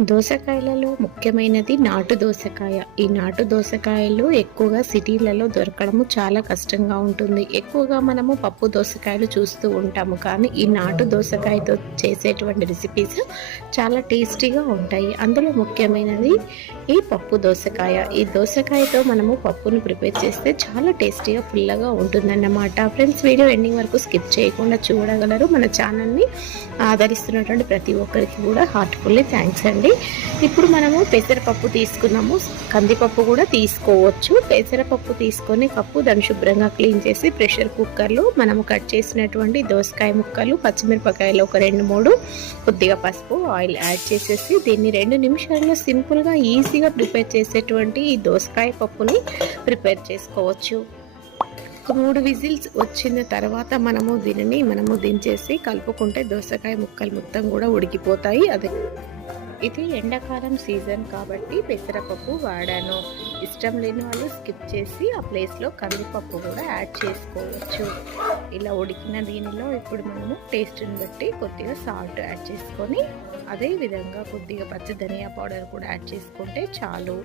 దోసకాయలలో ముఖ్యమైనది నాటు దోసకాయ. ఈ నాటు దోసకాయలు ఎక్కువగా సిటీలలో దొరకడము చాలా కష్టంగా ఉంటుంది. ఎక్కువగా మనము పప్పు దోసకాయలు చూస్తూ ఉంటాము. కానీ ఈ నాటు దోసకాయతో చేసేటువంటి రెసిపీస్ చాలా టేస్టీగా ఉంటాయి. అందులో ముఖ్యమైనది ఈ పప్పు దోసకాయ. ఈ దోసకాయతో మనము పప్పును ప్రిపేర్ చేస్తే చాలా టేస్టీగా ఫుల్గా ఉంటుందన్నమాట. ఫ్రెండ్స్ వీడియో ఎండింగ్ వరకు స్కిప్ చేయకుండా చూడగలరు. మన ఛానల్ని ఆదరిస్తున్నటువంటి ప్రతి ఒక్కరికి కూడా హార్ట్ఫుల్లీ థ్యాంక్స్ అండి. ఇప్పుడు మనము పెసరపప్పు తీసుకున్నాము. కందిపప్పు కూడా తీసుకోవచ్చు. పెసరపప్పు తీసుకొని పప్పు దాన్ని శుభ్రంగా క్లీన్ చేసి ప్రెషర్ కుక్కర్లో మనము కట్ చేసినటువంటి దోసకాయ ముక్కలు పచ్చిమిరపకాయలు ఒక రెండు మూడు కొద్దిగా పసుపు ఆయిల్ యాడ్ చేసేసి దీన్ని రెండు నిమిషాల్లో సింపుల్గా ఈజీగా ప్రిపేర్ చేసేటువంటి ఈ దోసకాయ పప్పుని ప్రిపేర్ చేసుకోవచ్చు. ఒక మూడు విజిల్స్ వచ్చిన తర్వాత మనము దీనిని మనము దించేసి కలుపుకుంటే దోసకాయ ముక్కలు మొత్తం కూడా ఉడికిపోతాయి. అదే ఇది ఎండాకాలం సీజన్ కాబట్టి పెసరపప్పు వాడాను. ఇష్టం లేని వాళ్ళు స్కిప్ చేసి ఆ ప్లేస్లో కందిపప్పు కూడా యాడ్ చేసుకోవచ్చు. ఇలా ఉడికిన దీనిలో ఇప్పుడు మనము టేస్ట్ని బట్టి కొద్దిగా సాల్ట్ యాడ్ చేసుకొని అదే విధంగా కొద్దిగా పచ్చి ధనియా పౌడర్ కూడా యాడ్ చేసుకుంటే చాలు.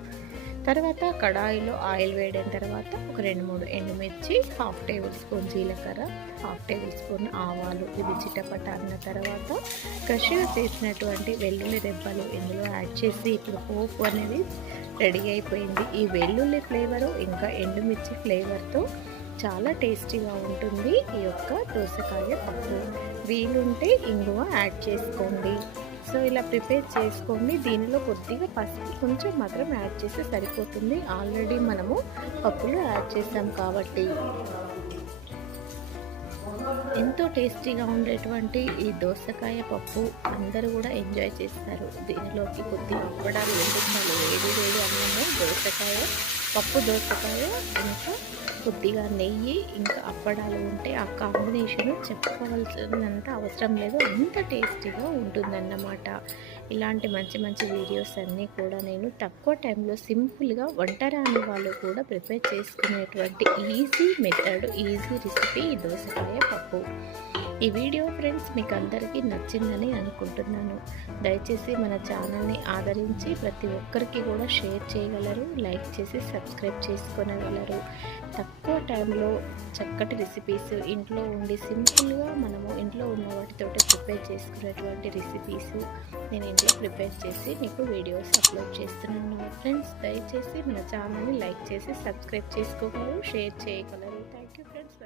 తర్వాత కడాయిలో ఆయిల్ వేడిన తర్వాత ఒక రెండు మూడు ఎండుమిర్చి హాఫ్ టేబుల్ స్పూన్ జీలకర్ర హాఫ్ టేబుల్ స్పూన్ ఆవాలు. ఇవి చిటపట అన్న తర్వాత క్రష్గా చేసినటువంటి వెల్లుల్లి రెబ్బలు ఇందులో యాడ్ చేసి ఇప్పుడు పోపు అనేది రెడీ అయిపోయింది. ఈ వెల్లుల్లి ఫ్లేవరు ఇంకా ఎండుమిర్చి ఫ్లేవర్తో చాలా టేస్టీగా ఉంటుంది. ఈ యొక్క దోసకాయ పప్పు. వీలుంటే ఇంగువ యాడ్ చేసుకోండి. సో ఇలా ప్రిపేర్ చేసుకోండి. దీనిలో కొద్దిగా పసుపు కొంచెం మాత్రం యాడ్ చేస్తే సరిపోతుంది. ఆల్రెడీ మనము పప్పులు యాడ్ చేసాం కాబట్టి. ఎంతో టేస్టీగా ఉండేటువంటి ఈ దోసకాయ పప్పు అందరూ కూడా ఎంజాయ్ చేస్తారు. దీనిలోకి కొద్దిగా అప్పడాలు వేసుకున్నాను వేడి వేడి అన్నము దోసకాయ పప్పు దోసకాయ ఇంకా కొద్దిగా నెయ్యి ఇంకా అప్పడాలు ఉంటే ఆ కాంబినేషన్ చెప్పవలసినంత అవసరం లేదు. అంత టేస్టీగా ఉంటుందన్నమాట. ఇలాంటి మంచి మంచి వీడియోస్ అన్నీ కూడా నేను తక్కువ టైంలో సింపుల్గా వంట రాని వాళ్ళు కూడా ప్రిపేర్ చేసుకునేటువంటి ఈజీ మెథడ్ ఈజీ రెసిపీ దోసకాయ పప్పు. ఈ వీడియో ఫ్రెండ్స్ మీకు అందరికీ నచ్చిందని అనుకుంటున్నాను. దయచేసి మన ఛానల్ని ఆదరించి ప్రతి ఒక్కరికి కూడా షేర్ చేయగలరు లైక్ చేసి సబ్స్క్రైబ్ చేసుకొనగలరు. తక్కువ టైంలో చక్కటి రెసిపీస్ ఇంట్లో ఉండి సింపుల్గా మనము ఇంట్లో ఉన్న వాటితోటి ప్రిపేర్ చేసుకునేటువంటి రెసిపీస్ నేను ఇంట్లో ప్రిపేర్ చేసి మీకు వీడియోస్ అప్లోడ్ చేస్తున్నాను. ఫ్రెండ్స్ దయచేసి మన ఛానల్ని లైక్ చేసి సబ్స్క్రైబ్ చేసుకోగలరు షేర్ చేయగలరు. Thank you friends